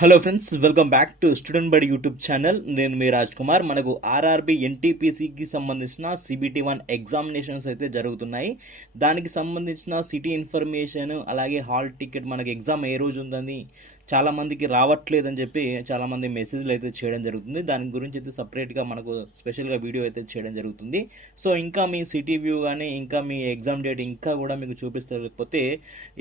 Hello friends, welcome back to student బడి YouTube channel. నేను మీ రాజ్ కుమార్. మనకు ఆర్ఆర్బి ఎన్టీపీసీకి సంబంధించిన సిబిటి 1 ఎగ్జామినేషన్స్ అయితే జరుగుతున్నాయి. దానికి సంబంధించిన సిటీ ఇన్ఫర్మేషన్, అలాగే హాల్ టికెట్, మనకి ఎగ్జామ్ ఏ రోజు ఉందని చాలామందికి రావట్లేదని చెప్పి చాలామంది మెసేజ్లు అయితే చేయడం జరుగుతుంది. దాని గురించి అయితే సపరేట్గా మనకు స్పెషల్గా వీడియో అయితే చేయడం జరుగుతుంది. సో ఇంకా మీ సిటీ వ్యూ కానీ ఇంకా మీ ఎగ్జామ్ డేట్ ఇంకా కూడా మీకు చూపిస్తలేకపోతే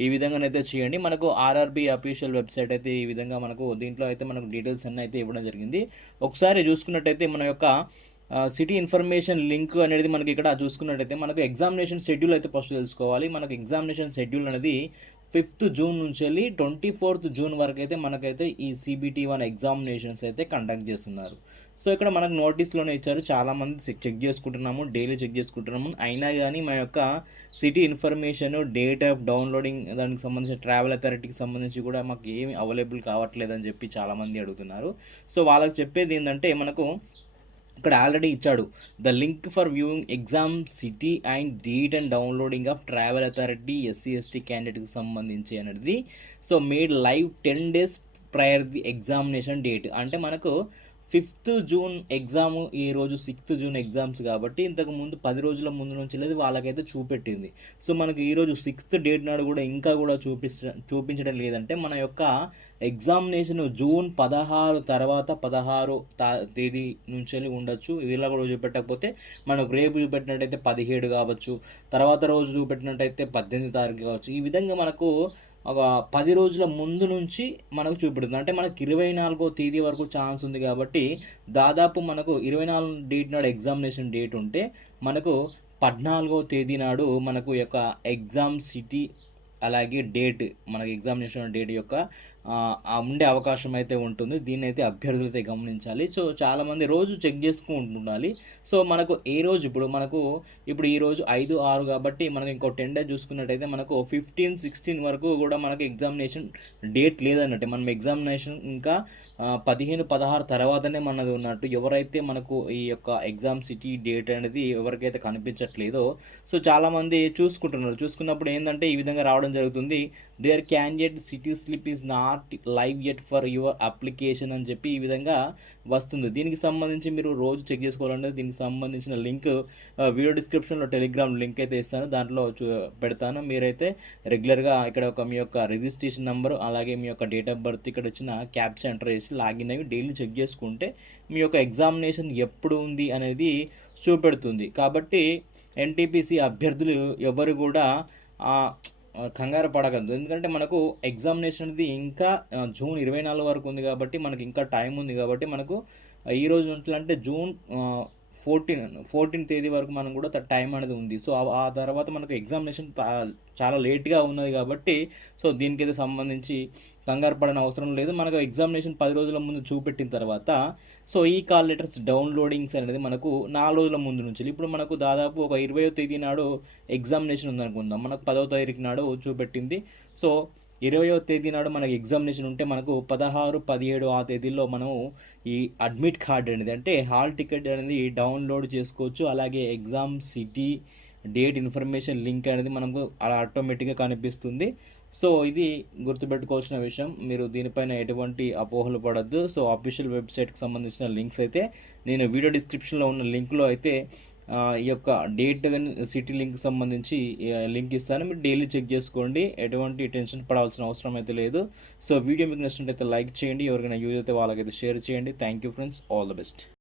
ఈ విధంగానైతే చేయండి. మనకు ఆర్ఆర్బి అఫీషియల్ వెబ్సైట్ అయితే ఈ విధంగా మనకు దీంట్లో అయితే మనకు డీటెయిల్స్ అన్నీ అయితే ఇవ్వడం జరిగింది. ఒకసారి చూసుకున్నట్టయితే మన యొక్క సిటీ ఇన్ఫర్మేషన్ లింక్ అనేది మనకి ఇక్కడ చూసుకున్నట్టయితే మనకు ఎగ్జామినేషన్ షెడ్యూల్ అయితే ఫస్ట్ తెలుసుకోవాలి. మనకు ఎగ్జామినేషన్ షెడ్యూల్ అనేది 5th జూన్ నుంచి వెళ్ళి 24th జూన్ వరకు అయితే మనకైతే ఈ సిబిటి 1 ఎగ్జామినేషన్స్ అయితే కండక్ట్ చేస్తున్నారు. సో ఇక్కడ మనకు నోటీస్లోనే ఇచ్చారు. చాలామంది చెక్ చేసుకుంటున్నాము, డైలీ చెక్ చేసుకుంటున్నాము. అయినా కానీ మా యొక్క city information, date of downloading, దానికి సంబంధించిన ట్రావెల్ అథారిటీకి సంబంధించి కూడా మాకు ఏమి అవైలబుల్ కావట్లేదని చెప్పి చాలామంది అడుగుతున్నారు. సో వాళ్ళకి చెప్పేది ఏంటంటే మనకు ఇక్కడ ఆల్రెడీ ఇచ్చాడు, the link for viewing exam city and date and downloading of travel authority SC/ST క్యాండిడేట్కి సంబంధించి అనేది. So made live 10 days prior the examination date. అంటే మనకు 5th జూన్ ఎగ్జామ్, ఈ రోజు 6th జూన్ ఎగ్జామ్స్ కాబట్టి ఇంతకు ముందు 10 రోజుల ముందు నుంచి లేదు వాళ్ళకైతే చూపెట్టింది. సో మనకు ఈరోజు 6th డేట్ నాడు కూడా ఇంకా కూడా చూపించడం లేదంటే మన యొక్క ఎగ్జామినేషన్ జూన్ 16 తర్వాత 16 తేదీ నుంచి ఉండొచ్చు. ఇలా కూడా చూపెట్టకపోతే మనకు రేపు చూపెట్టినట్టయితే 17 కావచ్చు, తర్వాత రోజు చూపెట్టినట్టయితే 18 తారీఖు కావచ్చు. ఈ విధంగా మనకు ఒక 10 రోజుల ముందు నుంచి మనకు చూపెడుతుంది. అంటే మనకు 24వ తేదీ వరకు ఛాన్స్ ఉంది కాబట్టి దాదాపు మనకు 24 డేట్ నాడు ఎగ్జామినేషన్ డేట్ ఉంటే మనకు 14వ తేదీ నాడు మనకు యొక్క ఎగ్జామ్ సిటీ అలాగే డేట్, మనకి ఎగ్జామినేషన్ డేట్ యొక్క ఉండే అవకాశం అయితే ఉంటుంది. దీన్ని అయితే అభ్యర్థులు అయితే గమనించాలి. సో చాలామంది రోజు చెక్ చేసుకుంటూ ఉండాలి. సో మనకు ఏ రోజు ఇప్పుడు ఈ రోజు 5/6 కాబట్టి మనకు ఇంకో 10 days చూసుకున్నట్టయితే మనకు 15, 16 వరకు కూడా మనకు ఎగ్జామినేషన్ డేట్ లేదన్నట్టు. మనం ఎగ్జామినేషన్ ఇంకా 15, 16 తర్వాతనే మనది ఉన్నట్టు. ఎవరైతే మనకు ఈ యొక్క ఎగ్జామ్ సిటీ డేట్ అనేది ఎవరికైతే కనిపించట్లేదో సో చాలామంది చూసుకున్నప్పుడు ఏంటంటే ఈ విధంగా రావడం జరుగుతుంది. There candidate city slip is not live at for your application అని చెప్పి ఈ విధంగా వస్తుంది. దీనికి సంబంధించి మీరు రోజు చెక్ చేసుకోవాలంటే దీనికి సంబంధించిన లింక్ వీడియో డిస్క్రిప్షన్లో టెలిగ్రామ్ లింక్ అయితే ఇస్తాను, దాంట్లో పెడతాను. మీరైతే రెగ్యులర్గా ఇక్కడ మీ యొక్క రిజిస్ట్రేషన్ నెంబర్ అలాగే మీ యొక్క డేట్ ఆఫ్ బర్త్ ఇక్కడ వచ్చిన క్యాప్చా ఎంటర్ చేసి లాగిన్ అయ్యి డైలీ చెక్ చేసుకుంటే మీ యొక్క ఎగ్జామినేషన్ ఎప్పుడు ఉంది అనేది చూపెడుతుంది. కాబట్టి ఎన్టీపీసీ అభ్యర్థులు ఎవరు కూడా కంగారు పడగలదు. ఎందుకంటే మనకు ఎగ్జామినేషన్ అనేది ఇంకా జూన్ 24 వరకు ఉంది కాబట్టి మనకి ఇంకా టైం ఉంది కాబట్టి మనకు ఈ రోజు అంటే జూన్ 14 తేదీ వరకు మనం కూడా టైం అనేది ఉంది. సో ఆ తర్వాత మనకు ఎగ్జామినేషన్ చాలా లేట్గా ఉన్నది కాబట్టి సో దీనికైతే సంబంధించి కంగారు పడని అవసరం లేదు. మనకు ఎగ్జామినేషన్ 10 రోజుల ముందు చూపెట్టిన తర్వాత సో ఈ కాల్ లెటర్స్ డౌన్లోడింగ్స్ అనేది మనకు 4 రోజుల ముందు నుంచి, ఇప్పుడు మనకు దాదాపు ఒక 20వ తేదీ నాడు ఎగ్జామినేషన్ ఉందనుకుందాం, మనకు 10వ తారీఖు నాడు చూపెట్టింది. సో 20వ తేదీ నాడు మనకి ఎగ్జామినేషన్ ఉంటే మనకు 16, 17 ఆ తేదీల్లో మనం ఈ అడ్మిట్ కార్డ్ అనేది అంటే హాల్ టికెట్ అనేది డౌన్లోడ్ చేసుకోవచ్చు. అలాగే exam city date information link అనేది మనకు అలా ఆటోమేటిక్గా కనిపిస్తుంది. సో ఇది గుర్తుపెట్టుకోవాల్సిన విషయం. మీరు దీనిపైన ఎటువంటి అపోహలు పడద్దు. సో అఫీషియల్ వెబ్సైట్కి సంబంధించిన లింక్స్ అయితే నేను వీడియో డిస్క్రిప్షన్లో ఉన్న లింక్లో అయితే ఈ యొక్క డేట్ కానీ సిటీ లింక్ సంబంధించి లింక్ ఇస్తాను. మీరు డైలీ చెక్ చేసుకోండి, ఎటువంటి టెన్షన్ పడాల్సిన అవసరం అయితే లేదు. సో వీడియో మీకు నచ్చినట్లయితే లైక్ చేయండి, ఎవరికైనా యూజ్ అయితే వాళ్ళకైతే షేర్ చేయండి. Thank you friends, all the best.